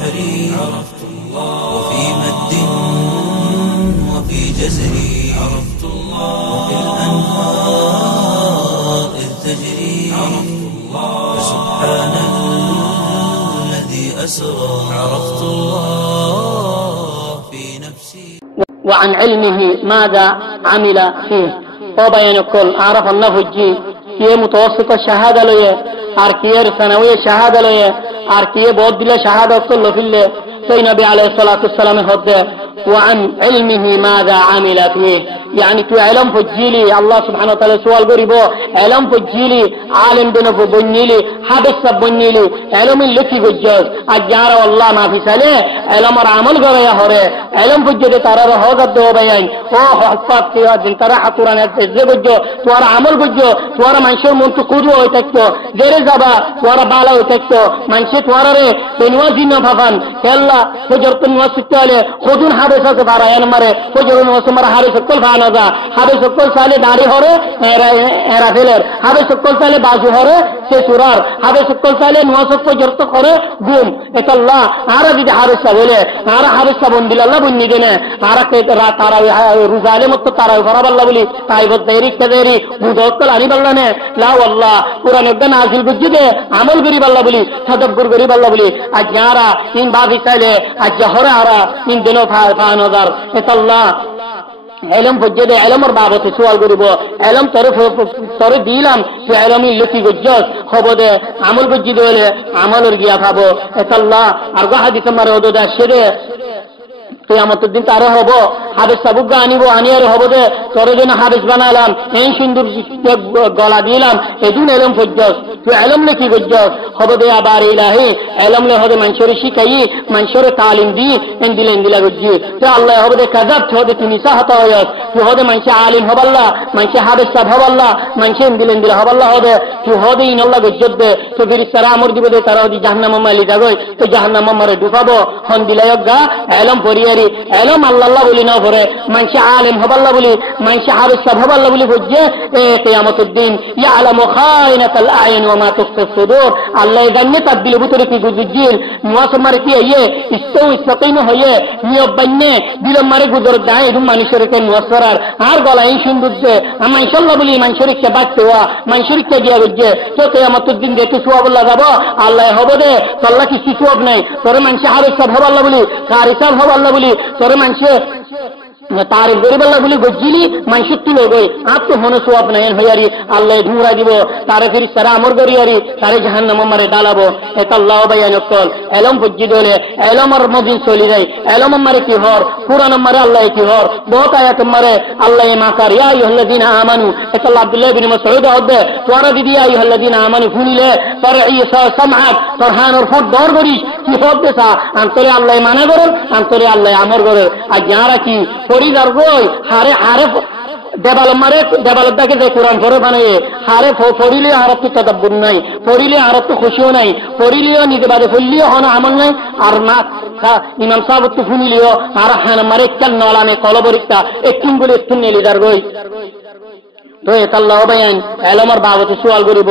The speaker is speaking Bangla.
سحري عرفت الله وفي مد وفي جزري عرفت الله وفي الأنهار إذ تجري عرفت الله فسبحان الذي أسرى عرفت الله في نفسي وعن علمه ماذا عمل فيه وبيان كل عرف النفجي كي متوسط الشهادة ليه أركيه ثانوية شهادة ليه أركيه بود له شهادة كله في الله سي نبي عليه الصلاة والسلام هده وعن علمه ماذا عمل فيه يعني تو علم فجيلي الله سبحانه وتعالى سؤال قريبه علم فجيلي عالم بنفو بنيلي حبس بنيلي علم اللي في فجاز أجار والله ما في سليه علم عمل قرية هره علم فجد ترى هذا الدو بيان اوه حفاظ فيها دين ترى حقوران ازي بجو توار عمل بجو توار منشور منتقودو ويتكتو غير زبا توار بالا ويتكتو منشي توار ري بنوازي نفافان كلا فجرت النواسطالي خودون حبسا سفارا ينمره فجر النواسمر حبس كل فانوزا حبس كل سالي داري هره ايرا فيلر حبس كل سالي بازو هره سي سورار حبس كل سالي نواسط فجرت هره قوم ات الله عرا دي حبسا بولي عرا حبسا بندل الله بني گنه عرا كيت را تاراوي روزالي مت تاراوي فراب الله بولي تايبت ديري كديري بودوكل اني بلنه لا والله قران ابن نازل بجده عمل غريب الله بولي تدبر غريب الله بولي اجارا ان بابي سالي اجهر عرا ان دنو فانوزار ات الله علم فجد علم بابت سوال غريبو علم طرف দিলাম সে علمي লতি গজ্জাস খবদে আমল গজ্জি দেলে আমলর গিয়া পাবো এতাল্লাহ আর গা হাদিস মারে ওদা শেরে কিয়ামতের দিন তারে হবো হাদিস সাবুগা আনিবো আনিয়ার হবো দে তোরে জন্য হাদিস বানালাম এই সুন্দর গলা দিলাম এদিন علم ফজ্জাস তুই علم লতি গজ্জাস খবদে আবার ইলাহি علم লে হদে মানুষের শিখাই মানুষের তালিম দি এন্দিলা গজ্জি তো আল্লাহ হবদে কাযাব হদে তুমি সাহতা হয়স তুই হদে মানুষ আলিম হবাল্লাহ মানুষ হাদিস সাব হবাল্লাহ মানুষ এন্দিলা হবাল্লাহ হদে তুই হদে ইনাল্লাহ গজ্জত দে তো ফিরিস্তারা আমর দিবে দে তারা হদি জাহান্নাম মালি যাগই তো জাহান্নাম মারে ডুবাবো হন দিলায়গা علم পরিয়ারি علم আল্লাহ বলি না করে মানুষ আলিম হবাল্লাহ বলি মানুষ হাদিস সাব হবাল্লাহ বলি বুঝে এ কিয়ামতের দিন ইয়ালামু খায়নাতাল আইন ওয়া মা তুখফি সুদূর আল্লাহ জান্নাত তাবদিল ভিতরে কি গুজিল নিওয়াস মারে কি ইয়ে ইস্তাকিম হয়ে নিয়ব বান্নে দিল মারে গুদর দায় এরকম মানুষের কে নিওয়াসরার আর গলাই সুন্দরছে আমি ইনশাআল্লাহ বলি মানুষের কে বাঁচতে হওয়া মানুষের কে দিয়া বুঝে তো কিয়ামতের দিন দেখে সুবহানাল্লাহ যাব আল্লাহ হবে দে আল্লাহ কি সুবহান নাই তোরে মানুষ হাদিস সাব হবাল্লাহ বলি কারিসাব হবাল্লাহ বলি তোরে মানুষ तारीफ गरीब अल्लाह बोली गज्जिली मानसिक तुलो गई आप तो होने सुवाब नहीं भैयारी अल्लाह धूरा दिबो तारे फिर सरा अमर गरियारी तारे जहन्नम मारे डालाबो एत अल्लाह बयान कल एलम फज्जी दोले एलम और मदिन सोली जाई एलम मारे की हर कुरान मारे अल्लाह की हर बहुत आयत मारे अल्लाह मा कर या अय्युहल्लज़ीना आमनू एत अल्लाह अब्दुल्लाह बिन मसऊद होदे तोरा दीदी या अय्युहल्लज़ीना आमनू फुनिले पर ईसा समअत तरहान और फुट दौर गरिस की होदे सा अंतरे अल्लाह माना गरल अंतरे अल्लाह अमर गरल आ जारा की পরিদার গই হারে আরে দেবালদাকে যে কোরআন পড়ে বানায় হারে পড়িলে আরব তো তদাব্বুর নাই পড়িলে আরব তো খুশিও নাই পড়িলেও নিজে বাদে পড়লিও হন আমল নাই আর না ইমাম সাহেব তো শুনিলিও আর হান মারে কাল নলামে কলবরিতা একটুন বলে একটুন নিলিদার গই তো এত আল্লাহ বয়ান এলমর বাবতে সুয়াল করিব